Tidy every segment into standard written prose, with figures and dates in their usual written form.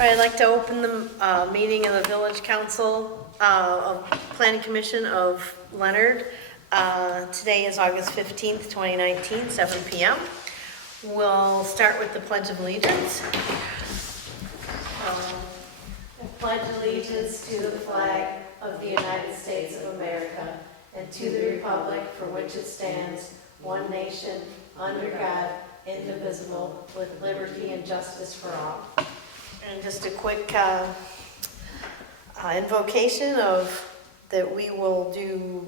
right, I'd like to open the meeting of the Village Council of Planning Commission of Leonard. Today is August 15th, 2019, 7 p.m. We'll start with the Pledge of Allegiance. I pledge allegiance to the flag of the United States of America and to the republic for which it stands, one nation, under God, indivisible, with liberty and justice for all. And just a quick invocation of that we will do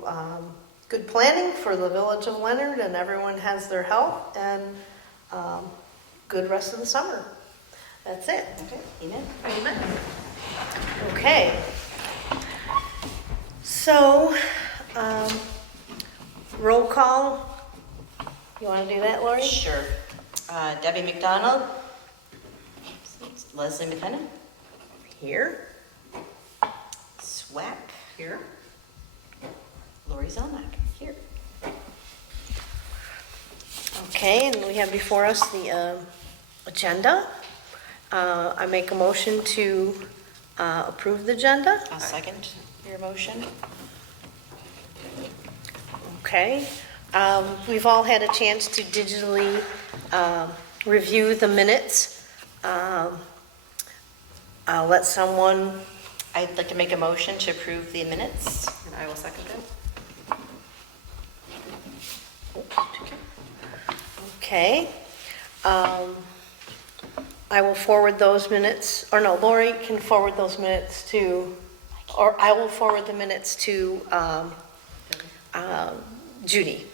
good planning for the village of Leonard, and everyone has their health and good rest of the summer. That's it. Okay, amen. Amen. Okay. So, roll call. You want to do that, Lori? Sure. Debbie McDonald. Leslie McKenna. Here. Swack. Here. Lori Zelnach. Here. Okay, and we have before us the agenda. I make a motion to approve the agenda. I'll second your motion. Okay. We've all had a chance to digitally review the minutes. I'll let someone. I'd like to make a motion to approve the minutes. And I will second it. Okay. I will forward those minutes, or no, Lori can forward those minutes to, or I will forward the minutes to Judy.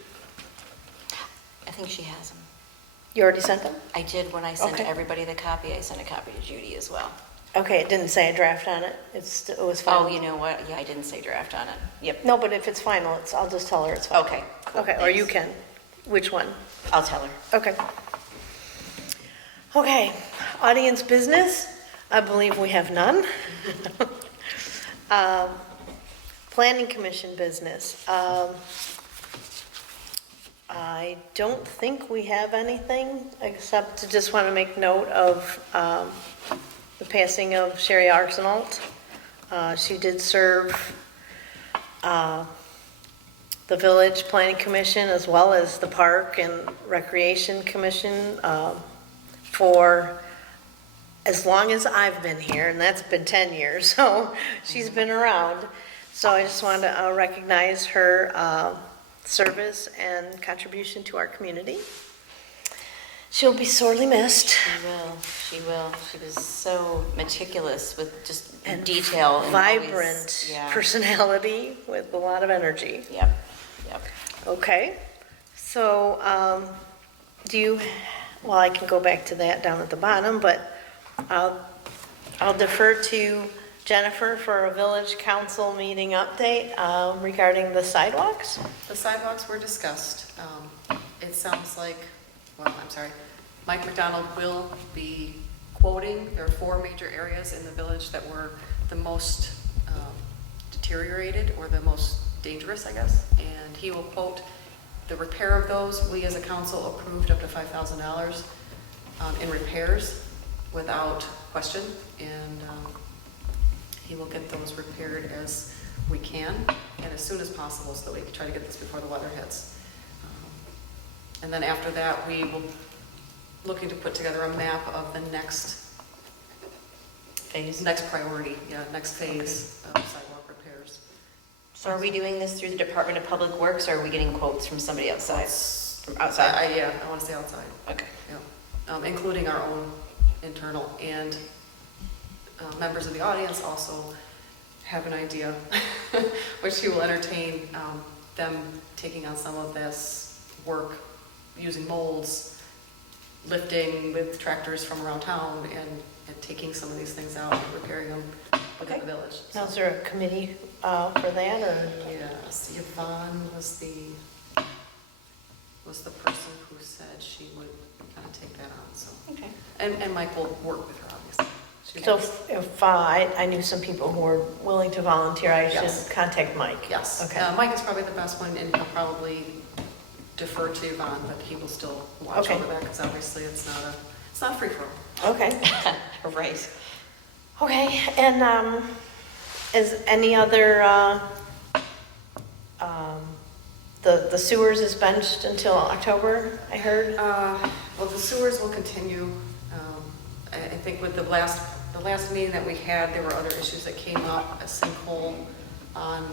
I think she has them. You already sent them? I did when I sent Okay. everybody the copy. I sent a copy to Judy as well. Okay, it didn't say a draft on it. It was final. Oh, you know what? Yeah, I didn't say draft on it. Yep. No, but if it's final, I'll just tell her it's final. Okay. Cool, Okay, or you thanks. can. Which one? I'll tell her. Okay. Okay, audience business, I believe we have none. Planning Commission business. I don't think we have anything, except to just want to make note of the passing of Sherry Arsenault. She did serve the Village Planning Commission as well as the Park and Recreation Commission for as long as I've been here, and that's been 10 years, so she's been around. So I just wanted to recognize her service and contribution to our community. She'll be sorely missed. She will. She will. She was so meticulous with just And detail. And vibrant always, yeah. personality with a lot of energy. Yep. Yep. Okay, so well, I can go back to that down at the bottom, but I'll defer to Jennifer for a village council meeting update regarding the sidewalks. The sidewalks were discussed. It sounds like, well, I'm sorry, Mike McDonald will be quoting, there are 4 major areas in the village that were the most deteriorated or the most dangerous, I guess, and he will quote the repair of those. We as a council approved up to $5,000 in repairs without question, and he will get those repaired as we can and as soon as possible so that we can try to get this before the weather hits. And then after that, we will looking to put together a map of the next priority, next phase of sidewalk repairs. So are we doing this through the Department of Public Works, or are we getting quotes from somebody outside? From outside? I want to say outside. Okay. Yeah. Including our own internal, and members of the audience also have an idea, which he will entertain, them taking on some of this work using molds, lifting with tractors from around town, and taking some of these things out and repairing them within the village. Now, is there a committee for that, or? Yes, Yvonne was the person who said she would kind of take that on, so. Okay. And Mike will work with her, obviously. So if I knew some people who were willing to volunteer, I Yes. should contact Mike? Yes. Okay. Mike is probably the best one, and he'll probably defer to Yvonne, but he will still watch Okay. over that, because obviously it's not free for all. Okay. Right. Okay, and is any other, the sewers is benched until October, I heard? Well, the sewers will continue. I think with the last meeting that we had, there were other issues that came up. A sinkhole on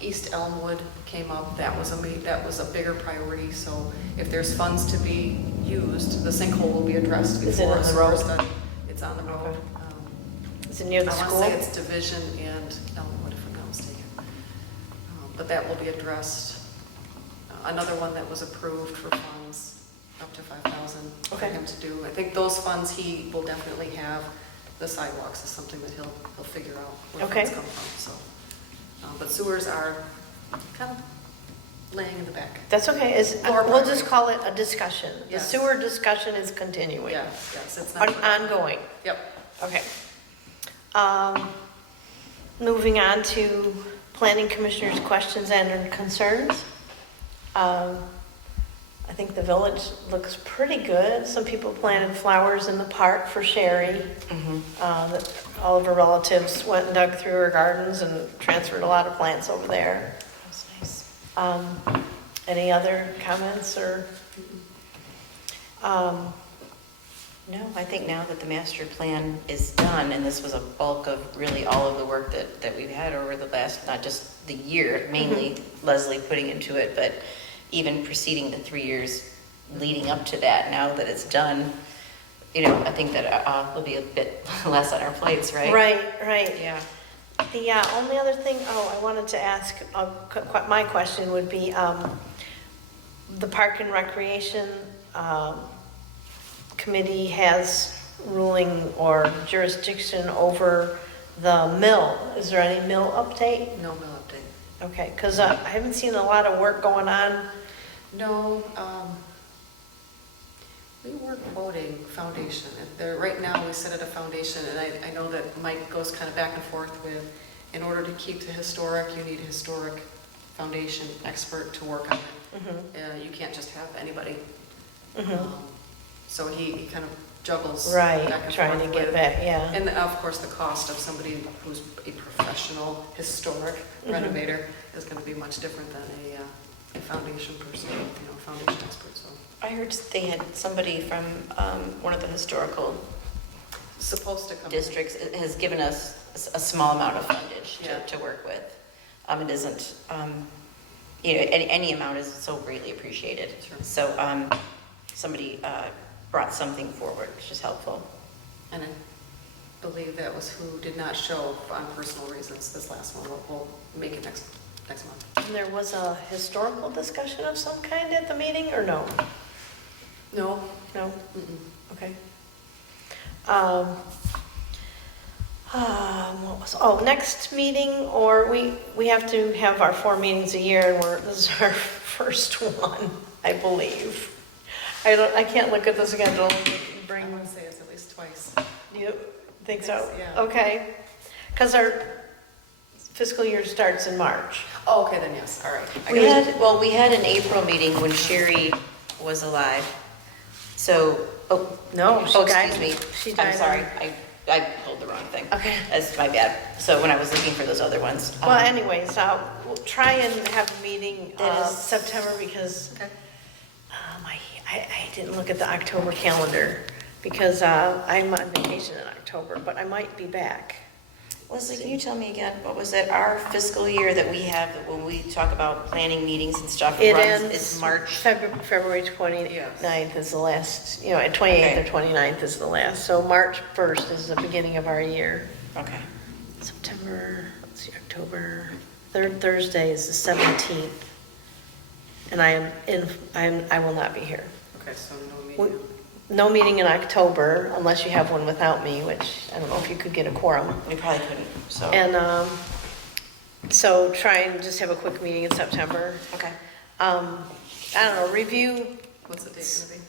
East Elmwood came up. That was a bigger priority. So if there's funds to be used, the sinkhole will be addressed Is it before on a the sewer road? study. It's on the road. Okay. Is it near the I school? want to say it's Division and Elmwood, if I'm not mistaken. But that will be addressed. Another one that was approved for funds, up to 5,000 for Okay. him to do. I think those funds he will definitely have. The sidewalks is something that he'll figure out where Okay. funds come from, so. But sewers are kind of laying in the back. That's okay, Lower we'll just priority. call it a discussion. The Yes. sewer discussion is continuing. Yes, it's not. Ongoing, Yep. okay. Moving on to planning commissioners' questions and concerns. I think the village looks pretty good. Some people planted flowers in the park for Sherry. That all of her relatives went and dug through her gardens and transferred a lot of plants over there. That's nice. Any other comments or? No, I think now that the master plan is done, and this was a bulk of really all of the work that we've had over the last, not just the year, mainly Leslie putting into it, but even preceding the 3 years leading up to that, now that it's done, I think that will be a bit less on our plates, right? Right. Yeah. The only other thing, I wanted to ask, my question would be, the Park and Recreation Committee has ruling or jurisdiction over the mill. Is there any mill update? No mill update. Okay, because I haven't seen a lot of work going on. No, we were quoting foundation. Right now, we sit at a foundation, and I know that Mike goes kind of back and forth with, in order to keep the historic, you need a historic foundation expert to work on it. You can't just have anybody. So he kind of juggles Right, back and trying forth to get with- back, yeah. And of course, the cost of somebody who's a professional historic renovator is going to be much different than a foundation person, foundation expert, so. I heard they had somebody from one of the historical Supposed to come. districts has given us a small amount of fundage Yeah. to work with. It isn't, any amount is so greatly appreciated. Sure. So somebody brought something forward, which is helpful. And I believe that was who did not show on personal reasons this last one. We'll make it next month. And there was a historical discussion of some kind at the meeting, or no? No. No? Mm-mm. Okay. Next meeting, or we have to have our 4 meetings a year, and this is our first one, I believe. I can't look at the schedule and I bring, want to say it's at least twice. you think so? Yeah. Okay. Because our fiscal year starts in March. Oh, okay, then yes, all right. I We got it. we had an April meeting when Sherry was alive. So, No, she died. excuse me. She died. I'm sorry, I pulled the wrong thing. Okay. That's my bad. So when I was looking for those other ones. Well, anyways, we'll try and have a meeting That is- September, because Okay. I didn't look at the October calendar, because I'm on vacation in October, but I might be back. Leslie, can you tell me again, what was it, our fiscal year that we have, when we talk about planning meetings and stuff? It runs- ends It's March. February 29th is the last, 28th or Okay. 29th is the last. So March 1st is the beginning of our year. Okay. September, let's see, October, third Thursday is the 17th. And I will not be here. Okay, so no meeting. No meeting in October unless you have one without me, which I don't know if you could get a quorum. We probably couldn't, so. And so try and just have a quick meeting in September. Okay. I don't know, review What's the date going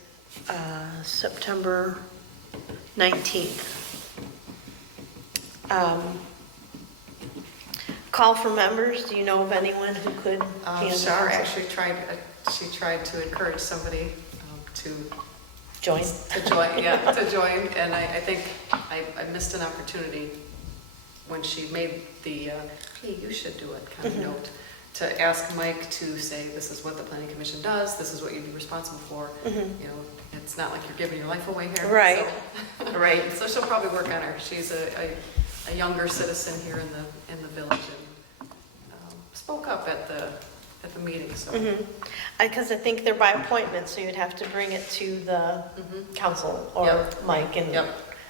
to be? September 19th. Call for members, do you know of anyone who could be on the Shar council? actually tried to encourage somebody to Join. To join, and I think I missed an opportunity when she made the, hey, you should do it kind of note, to ask Mike to say, this is what the planning commission does, this is what you'd be responsible for. You know, it's not like you're giving your life away here. Right. So, Right. so she'll probably work on her. She's a younger citizen here in the village and spoke up at the meeting, so. Because I think they're by appointment, so you'd have to bring it to the council or Yep. Mike and. Yep.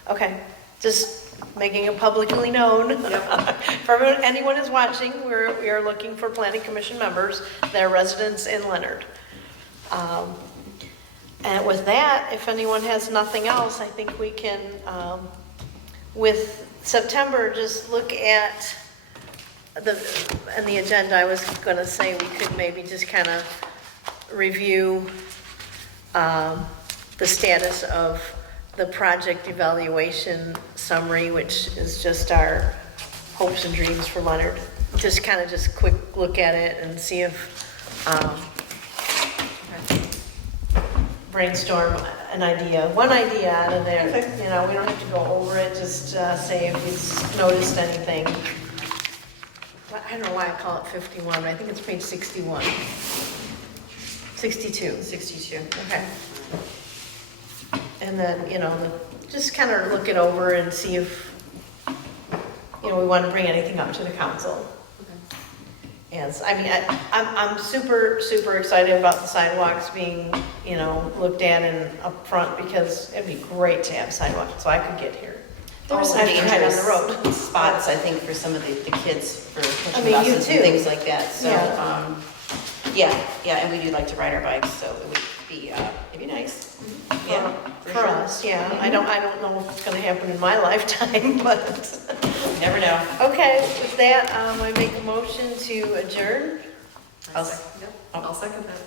Okay, just making it publicly known. Yep. For anyone who's watching, we are looking for planning commission members that are residents in Leonard. And with that, if anyone has nothing else, I think we can, with September, just look at the agenda. I was going to say we could maybe just kind of review the status of the project evaluation summary, which is just our hopes and dreams for Leonard. Just kind of just quick look at it and see if, brainstorm an idea, one idea out of there. You know, we don't have to go over it, just say if you've noticed anything. I don't know why I call it 51, but I think it's page 61. 62. 62. Okay. And then, you know, just kind of look it over and see if, you know, we want to bring anything up to the council. Yes, I mean, I'm super, super excited about the sidewalks being, you know, looked at and up front, because it'd be great to have sidewalks, so I could get here. There were some I have to ride on dangerous the road. spots, I think, for some of the kids for I pushing mean, you buses too. and things like that. So, Yeah. yeah, and we do like to ride our bikes, so it would be, it'd be nice. Yeah, For us, yeah. I don't know if it's gonna happen in my lifetime, but. You never know. Okay, with that, I make a motion to adjourn. I'll second that.